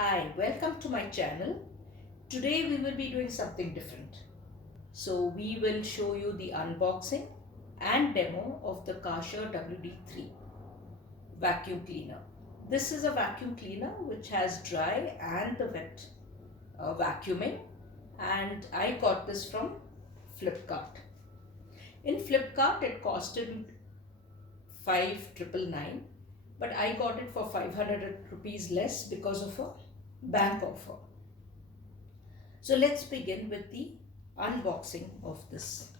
Hi, welcome to my channel. Today we will be doing something different. So we will show you the unboxing and demo of the Karcher WD3 vacuum cleaner. This is a vacuum cleaner which has dry and the wet vacuuming, and I got this from Flipkart. In Flipkart it costed 5,999, but I got it for 500 rupees less because of a bank offer. So let's begin with the unboxing of this.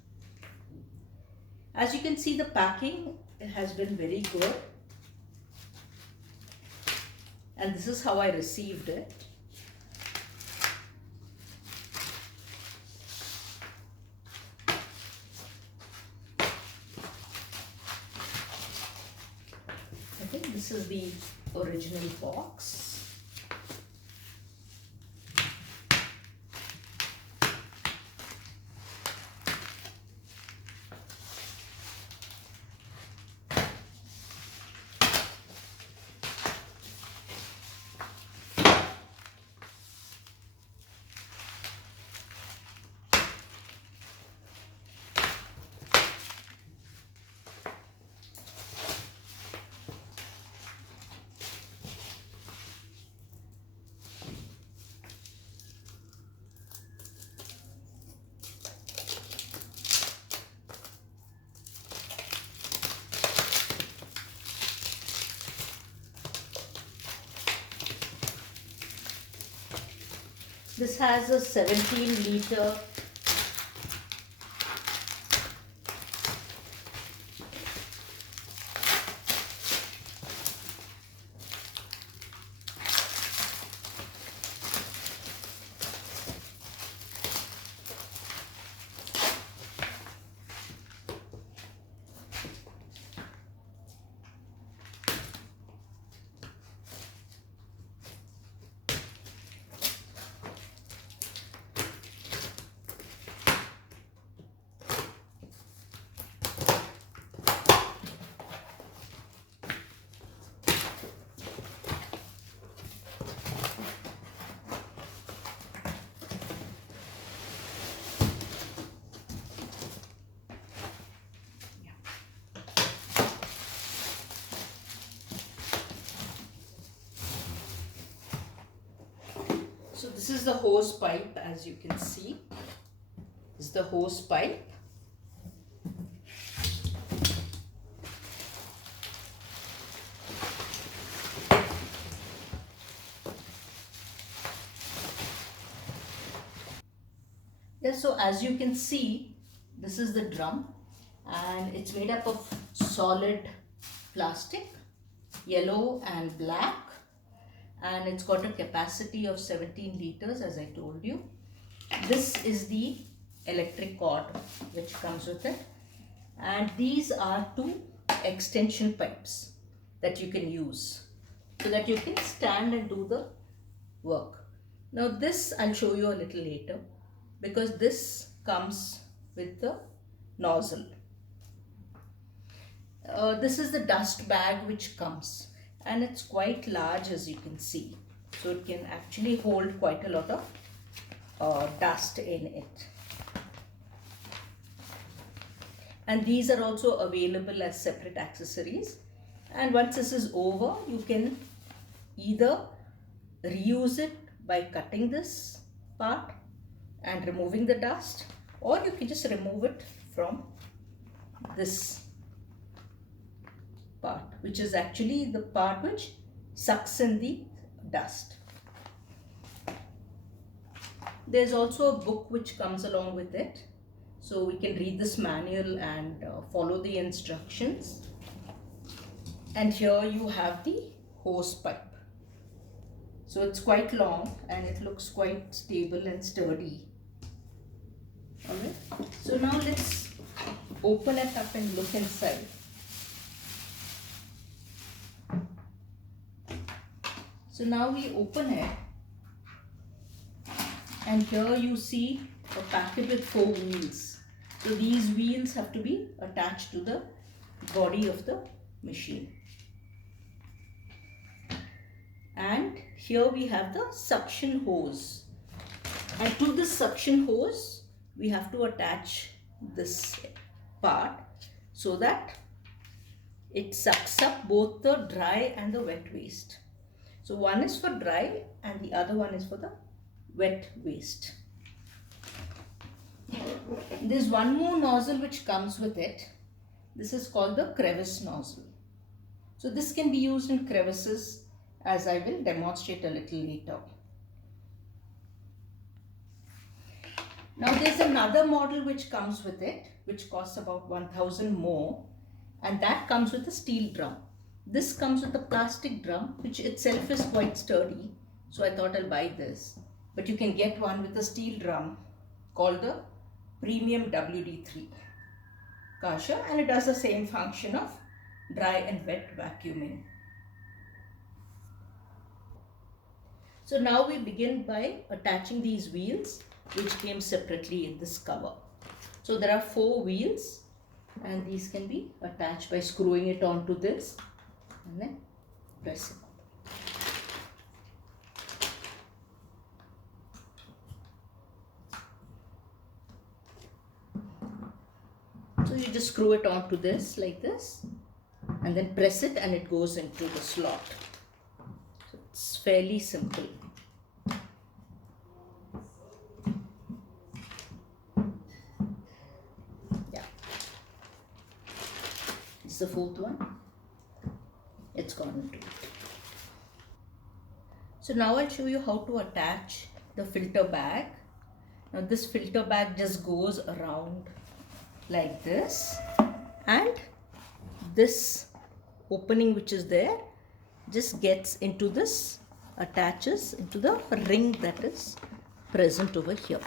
As you can see, the packing has been very good, and this is how I received it. I think this is the original box. This has a 17-liter So this is the hose pipe, as you can see. This is the hose pipe. Yes, so as you can see, this is the drum, and it's made up of solid plastic, yellow and black, and it's got a capacity of 17 liters, as I told you. This is the electric cord which comes with it, and these are two extension pipes that you can use so that you can stand and do the work. Now this I'll show you a little later, because this comes with the nozzle. This is the dust bag which comes, and it's quite large, as you can see, so it can actually hold quite a lot of dust in it. And these are also available as separate accessories, and once this is over, you can either reuse it by cutting this part and removing the dust, or you can just remove it from this part, which is actually the part which sucks in the dust. There's also a book which comes along with it, so we can read this manual and follow the instructions. And here you have the hose pipe. So it's quite long and it looks quite stable and sturdy. Alright, so now let's open it up and look inside. So now we open it, and here you see a packet with 4 wheels. So these wheels have to be attached to the body of the machine. And here we have the suction hose, and to this suction hose we have to attach this part so that it sucks up both the dry and the wet waste. So one is for dry and the other one is for the wet waste. There's one more nozzle which comes with it. This is called the crevice nozzle. So this can be used in crevices, as I will demonstrate a little later. Now there's another model which comes with it, which costs about 1,000 more, and that comes with a steel drum. This comes with a plastic drum, which itself is quite sturdy, so I thought I'll buy this. But you can get one with a steel drum called the Premium WD3 Karcher, and it does the same function of dry and wet vacuuming. So now we begin by attaching these wheels, which came separately in this cover. So there are 4 wheels, and these can be attached by screwing it onto this and then press it. So you just screw it onto this like this and then press it and it goes into the slot. So it's fairly simple. Yeah. This is the 4th one. It's gone into it. So now I'll show you how to attach the filter bag. Now this filter bag just goes around like this, and this opening which is there just gets into this, attaches into the ring that is present over here.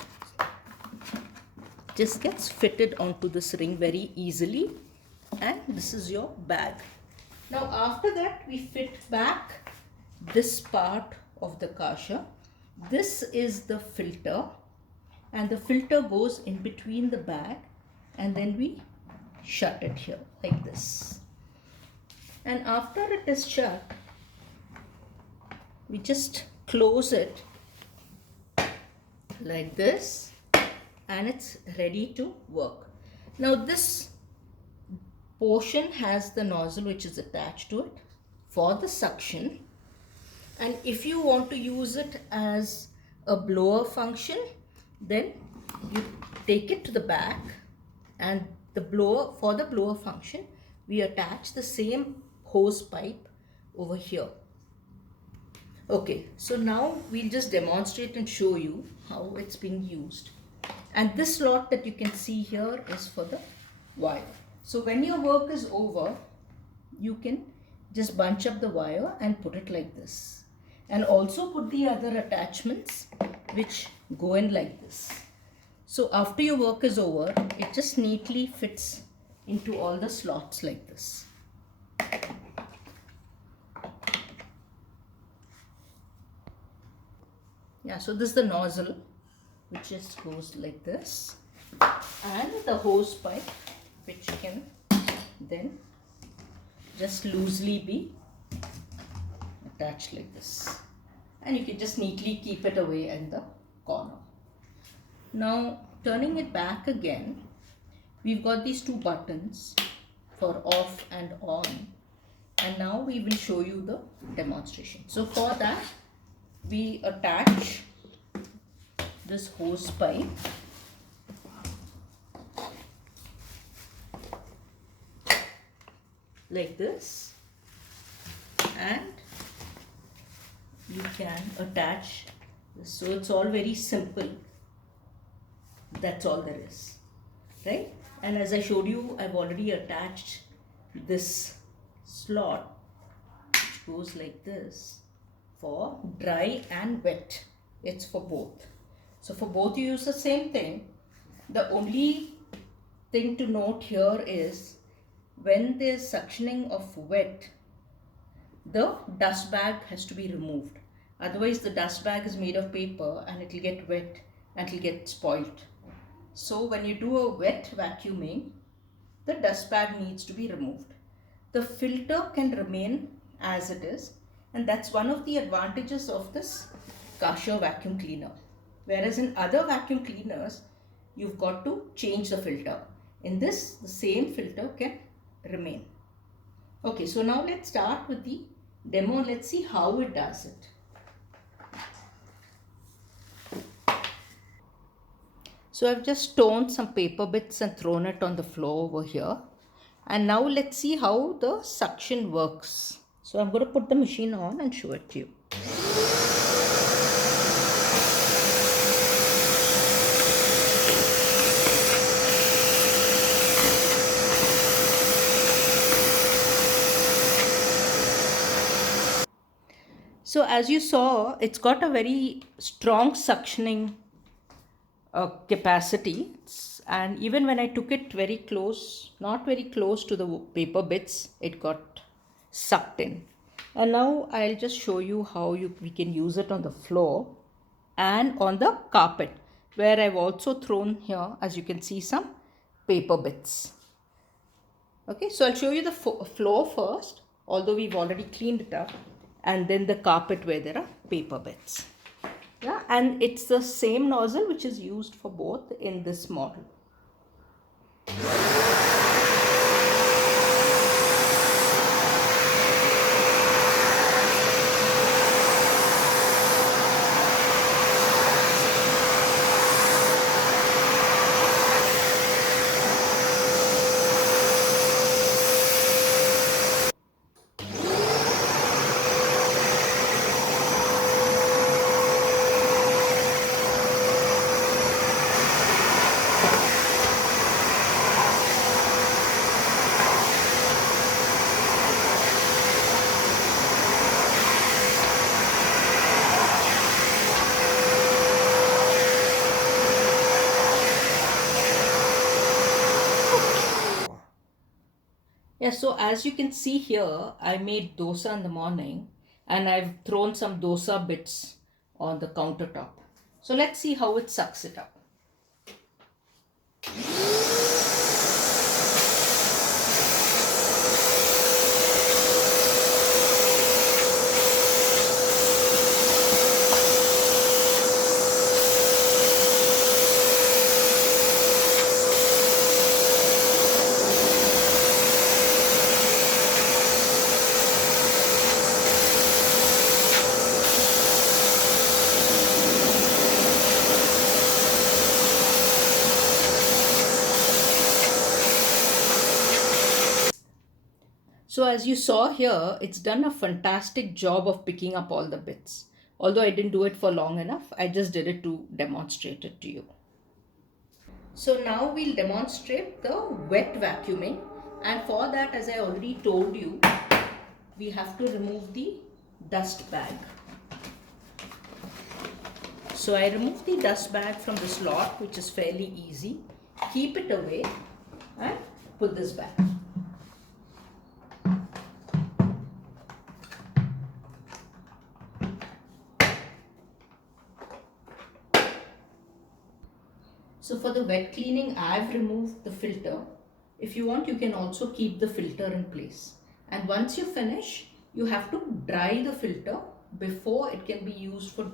Just gets fitted onto this ring very easily, and this is your bag. Now after that we fit back this part of the Karcher. This is the filter, and the filter goes in between the bag, and then we shut it here like this. And after it is shut, we just close it like this, and it's ready to work. Now this portion has the nozzle which is attached to it for the suction, and if you want to use it as a blower function, then you take it to the back, and the blower, for the blower function, we attach the same hose pipe over here. Okay, so now we'll just demonstrate and show you how it's being used. And this slot that you can see here is for the wire. So when your work is over, you can just bunch up the wire and put it like this. And also put the other attachments which go in like this. So after your work is over, it just neatly fits into all the slots like this. Yeah, so this is the nozzle which just goes like this, and the hose pipe which can then just loosely be attached like this, and you can just neatly keep it away in the corner. Now turning it back again, we've got these 2 buttons for off and on, and now we will show you the demonstration. So for that, we attach this hose pipe like this, and you can attach this. So it's all very simple. That's all there is, right? And as I showed you, I've already attached this slot which goes like this for dry and wet. It's for both. So for both you use the same thing. The only thing to note here is when there's suctioning of wet, the dust bag has to be removed. Otherwise the dust bag is made of paper and it will get wet and it will get spoilt. So when you do a wet vacuuming, the dust bag needs to be removed. The filter can remain as it is, And that's one of the advantages of this Karcher vacuum cleaner. Whereas in other vacuum cleaners, you've got to change the filter. In this, the same filter can remain. Okay, so now let's start with the demo. Let's see how it does it. So I've just torn some paper bits and thrown it on the floor over here. And now let's see how the suction works. So I'm going to put the machine on and show it to you. So as you saw, it's got a very strong suctioning capacity, and even when I took it very close, not very close to the paper bits, it got sucked in. And now I'll just show you how we can use it on the floor and on the carpet, where I've also thrown here, as you can see, some paper bits. Okay, so I'll show you the floor first, although we've already cleaned it up, and then the carpet where there are paper bits. Yeah, and it's the same nozzle which is used for both in this model. Yeah, so as you can see here, I made dosa in the morning and I've thrown some dosa bits on the countertop. So let's see how it sucks it up. So as you saw here, it's done a fantastic job of picking up all the bits. Although I didn't do it for long enough, I just did it to demonstrate it to you. So now we'll demonstrate the wet vacuuming, and for that, as I already told you, we have to remove the dust bag. So I remove the dust bag from the slot, which is fairly easy. Keep it away and put this back. So for the wet cleaning, I've removed the filter. If you want, you can also keep the filter in place. And once you finish, you have to dry the filter before it can be used for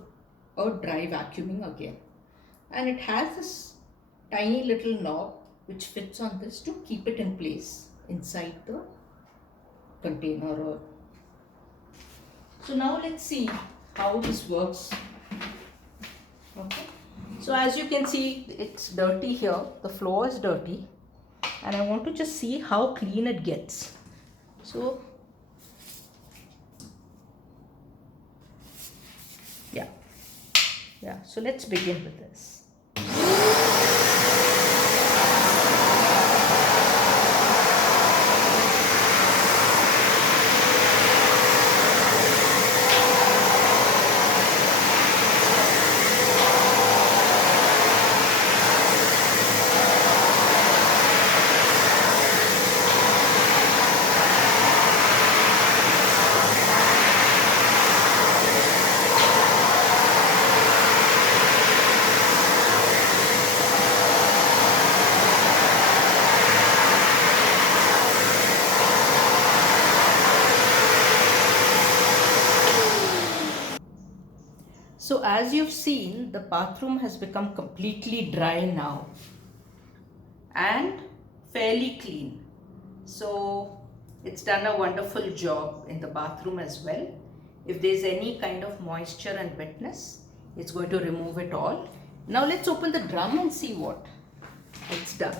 a dry vacuuming again. And it has this tiny little knob which fits on this to keep it in place inside the container. So now let's see how this works. Okay. So as you can see, it's dirty here. The floor is dirty. And I want to just see how clean it gets. So, yeah. So let's begin with this. So as you've seen, the bathroom has become completely dry now and fairly clean. So it's done a wonderful job in the bathroom as well. If there's any kind of moisture and wetness, it's going to remove it all. Now let's open the drum and see what it's done.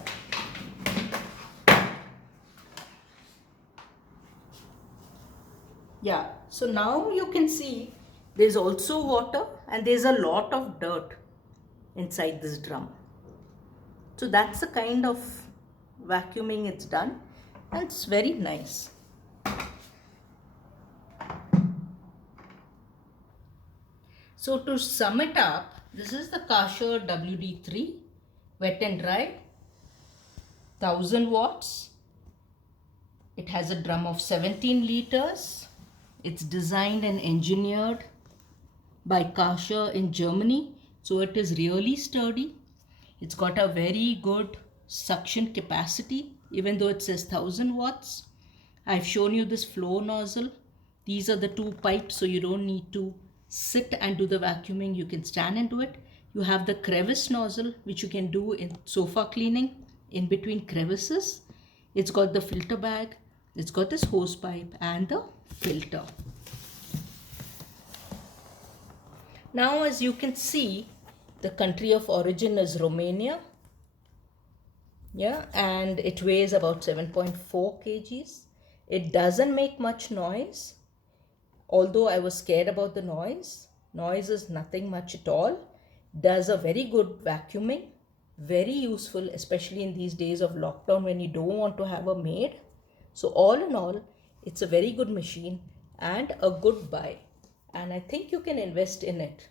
Yeah, so now you can see there's also water and there's a lot of dirt inside this drum. So that's the kind of vacuuming it's done, and it's very nice. So to sum it up, this is the Karcher WD3 wet and dry 1000 watts. It has a drum of 17 liters. It's designed and engineered by Karcher in Germany. So it is really sturdy. It's got a very good suction capacity, even though it says 1000 watts. I've shown you this flow nozzle. These are the two pipes, so you don't need to sit and do the vacuuming. You can stand and do it. You have the crevice nozzle, which you can do in sofa cleaning in between crevices. It's got the filter bag. It's got this hose pipe and the filter. Now, as you can see, the country of origin is Romania. Yeah, and it weighs about 7.4 kgs. It doesn't make much noise. Although I was scared about the noise. Noise is nothing much at all. Does a very good vacuuming. Very useful, especially in these days of lockdown when you don't want to have a maid. So all in all, it's a very good machine and a good buy. And I think you can invest in it.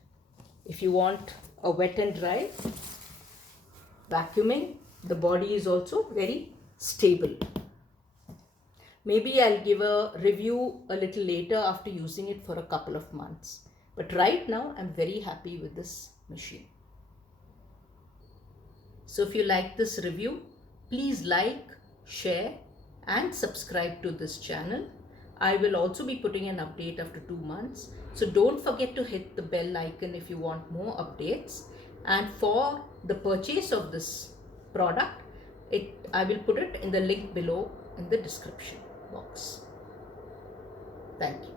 If you want a wet and dry vacuuming, the body is also very stable. Maybe I'll give a review a little later after using it for a couple of months. But right now, I'm very happy with this machine. So if you like this review, please like, share and subscribe to this channel. I will also be putting an update after 2 months. So don't forget to hit the bell icon if you want more updates. And for the purchase of this product, I will put it in the link below in the description box. Thank you.